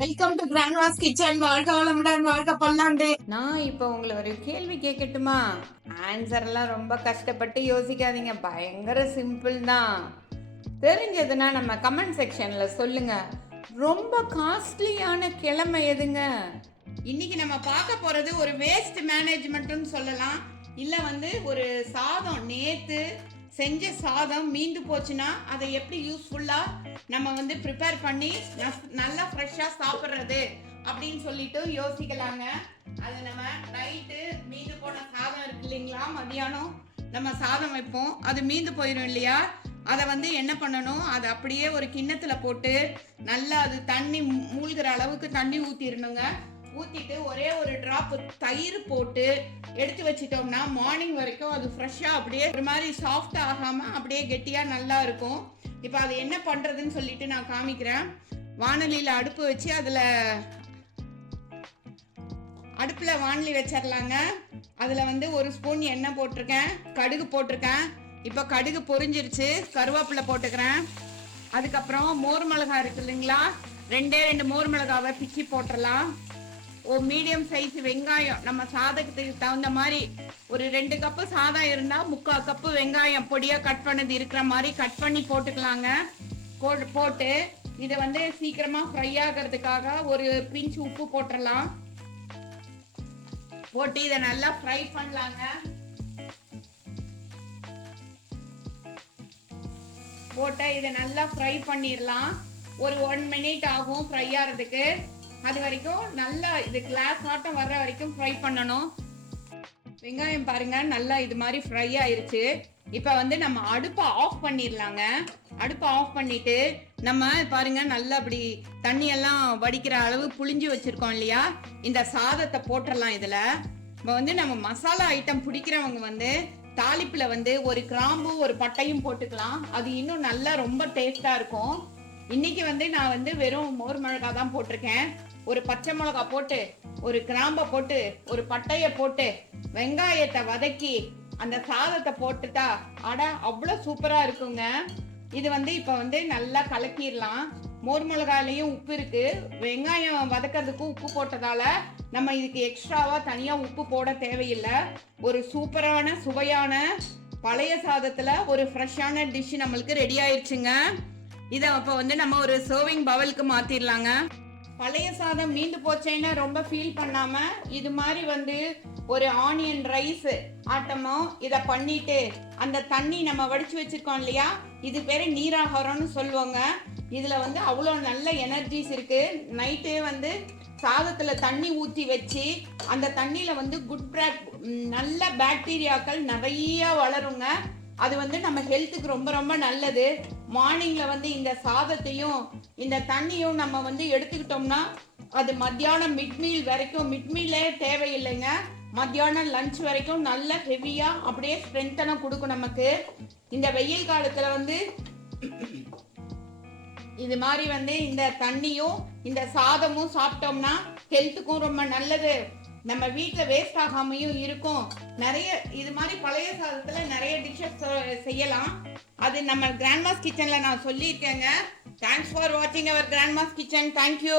Welcome to Grandma's kitchen. வாழ்க வளமுடன், வாழ்க பல்லாண்டு. நான் இப்போ உங்களை ஒரு கேள்வி கேட்கட்டுமா? ஆன்சர் எல்லாம் ரொம்ப கஷ்டப்பட்டு யோசிக்காதீங்க, பயங்கர சிம்பிள் தான். தெரிஞ்சதுன்னா நம்ம கமெண்ட் செக்ஷன்ல சொல்லுங்க. ரொம்ப காஸ்ட்லியான கிழமை எதுங்க? இன்னைக்கு நம்ம பார்க்க போறது ஒரு வேஸ்ட் மேனேஜ்மெண்ட்னு சொல்லலாம். இல்ல ஒரு சாதம், நேத்து செஞ்ச சாதம் மீண்டு போச்சுன்னா அதை எப்படி யூஸ்ஃபுல்லா நம்ம ப்ரிப்பேர் பண்ணி நல்லா ஃப்ரெஷ்ஷாக சாப்பிட்றது அப்படின்னு சொல்லிட்டு யோசிக்கலாங்க. அது நம்ம நைட்டு மீந்து போன சாதம் இருக்கு இல்லைங்களா, மதியானம் நம்ம சாதம் வைப்போம், அது மீந்து போயிடும் இல்லையா, அதை என்ன பண்ணணும், அதை அப்படியே ஒரு கிண்ணத்தில் போட்டு நல்லா அது தண்ணி மூழ்கிற அளவுக்கு தண்ணி ஊற்றிடணுங்க. ஊற்றிட்டு ஒரே ஒரு ட்ராப் தயிர் போட்டு எடுத்து வச்சிட்டோம்னா மார்னிங் வரைக்கும் அது ஃப்ரெஷ்ஷாக அப்படியே ஒரு மாதிரி சாஃப்ட் ஆகாமல் அப்படியே கெட்டியாக நல்லா இருக்கும். இப்போ அதை என்ன பண்ணுறதுன்னு சொல்லிட்டு நான் காமிக்கிறேன். வானலியில் அடுப்பு வச்சு அடுப்பில் வானலி வச்சிடலாங்க. அதில் ஒரு ஸ்பூன் எண்ணெய் போட்டிருக்கேன், கடுகு போட்டிருக்கேன். இப்போ கடுகு பொரிஞ்சிருச்சு, கருவேப்பிலை போட்டுக்கிறேன். அதுக்கப்புறம் மோர் மிளகாய் இருக்கு இல்லைங்களா, ரெண்டு மோர் மிளகாவை பிச்சு போட்டுடலாம். ஒரு மீடியம் சைஸ் வெங்காயம், நம்ம சாதத்துக்கு தகுந்த மாதிரி ஒரு 2 கப்பு சாதம் இருந்தால் 3/4 கப்பு வெங்காயம் பொடியாக கட் பண்ணது இருக்கிற மாதிரி கட் பண்ணி போட்டுக்கலாங்க. போட்டு இதை சீக்கிரமாக ஃப்ரை ஆகிறதுக்காக ஒரு பிஞ்ச் உப்பு போட்டுடலாம். போட்டு இதை நல்லா ஃப்ரை பண்ணலாங்க. போட்டு இதை நல்லா ஃப்ரை பண்ணிடலாம். ஒரு 1 மினிட் ஆகும் ஃப்ரை ஆகிறதுக்கு. அது வரைக்கும் நல்லா இது கிளாஸ் ஆட்டம் வர்ற வரைக்கும் ஃப்ரை பண்ணணும். வெங்காயம் பாருங்க நல்லா இது மாதிரி ஃப்ரை ஆயிருச்சு. இப்போ நம்ம அடுப்பை ஆஃப் பண்ணிடலாங்க. அடுப்பை ஆஃப் பண்ணிட்டு நம்ம பாருங்க நல்லா அப்படி தண்ணியெல்லாம் வடிக்கிற அளவு புளிஞ்சு வச்சிருக்கோம் இல்லையா, இந்த சாதத்தை போட்டுடலாம். இதில் இப்போ நம்ம மசாலா ஐட்டம் பிடிக்கிறவங்க தாளிப்பில் ஒரு கிராம்பு ஒரு பட்டையும் போட்டுக்கலாம். அது இன்னும் நல்லா ரொம்ப டேஸ்டாக இருக்கும். இன்னைக்கு நான் வெறும் மோர் மிளகாய் தான் போட்டிருக்கேன். ஒரு பச்சை மிளகா போட்டு, ஒரு கிராம்பை போட்டு, ஒரு பட்டையை போட்டு, வெங்காயத்தை வதக்கி அந்த சாதத்தை போட்டுட்டா அட அவ்வளோ சூப்பராக இருக்குங்க. இது இப்போ நல்லா கலக்கிடலாம். மோர் மிளகாயிலையும் உப்பு இருக்கு, வெங்காயம் வதக்கிறதுக்கு உப்பு போட்டதால நம்ம இதுக்கு எக்ஸ்ட்ராவா தனியாக உப்பு போட தேவையில்லை. ஒரு சூப்பரான சுவையான பழைய சாதத்தில் ஒரு ஃப்ரெஷ்ஷான டிஷ் நம்மளுக்கு ரெடி ஆயிடுச்சுங்க. இதை அப்போ நம்ம ஒரு சர்விங் பவுலுக்கு மாற்றிடலாங்க. பழைய சாதம் மீண்டு போச்சேன்னு ரொம்ப ஃபீல் பண்ணாம இது மாதிரி ஒரு ஆனியன் ரைஸ் ஆட்டமோ இதை பண்ணிட்டு அந்த தண்ணி நம்ம வடிச்சு வச்சிருக்கோம் இல்லையா, இது பேரு நீராகாரம்னு சொல்லுவாங்க. இதுல அவ்வளோ நல்ல எனர்ஜிஸ் இருக்கு. நைட்டே சாதத்துல தண்ணி ஊற்றி வச்சு அந்த தண்ணியில நல்ல பாக்டீரியாக்கள் நிறைய வளருங்க. அது நம்ம ஹெல்த்துக்கு ரொம்ப ரொம்ப நல்லது. மார்னிங்ல இந்த சாதத்தையும் இந்த தண்ணியும் நம்ம எடுத்துக்கிட்டோம்னா அது மத்தியானம் மிட்மீல் வரைக்கும், மிட்மீலே தேவையில்லைங்க, மத்தியானம் லஞ்ச் வரைக்கும் நல்ல ஹெவியா அப்படியே ஸ்ட்ரென்த்தனை கொடுக்கும் நமக்கு. இந்த வெயில் காலத்துல இது மாதிரி இந்த தண்ணியும் இந்த சாதமும் சாப்பிட்டோம்னா ஹெல்த்துக்கும் ரொம்ப நல்லது. நம்ம வீட்டில் வேஸ்ட் ஆகாமையும் இருக்கும். நிறைய இது மாதிரி பழைய சாதத்தில் நிறைய டிஷ்ஷஸ் செய்யலாம். அது நம்ம கிராண்ட்மாஸ் கிச்சனில் நான் சொல்லியிருக்கேங்க. தேங்க்ஸ் ஃபார் வாட்சிங் அவர் கிராண்ட்மாஸ் கிச்சன். தேங்க்யூ.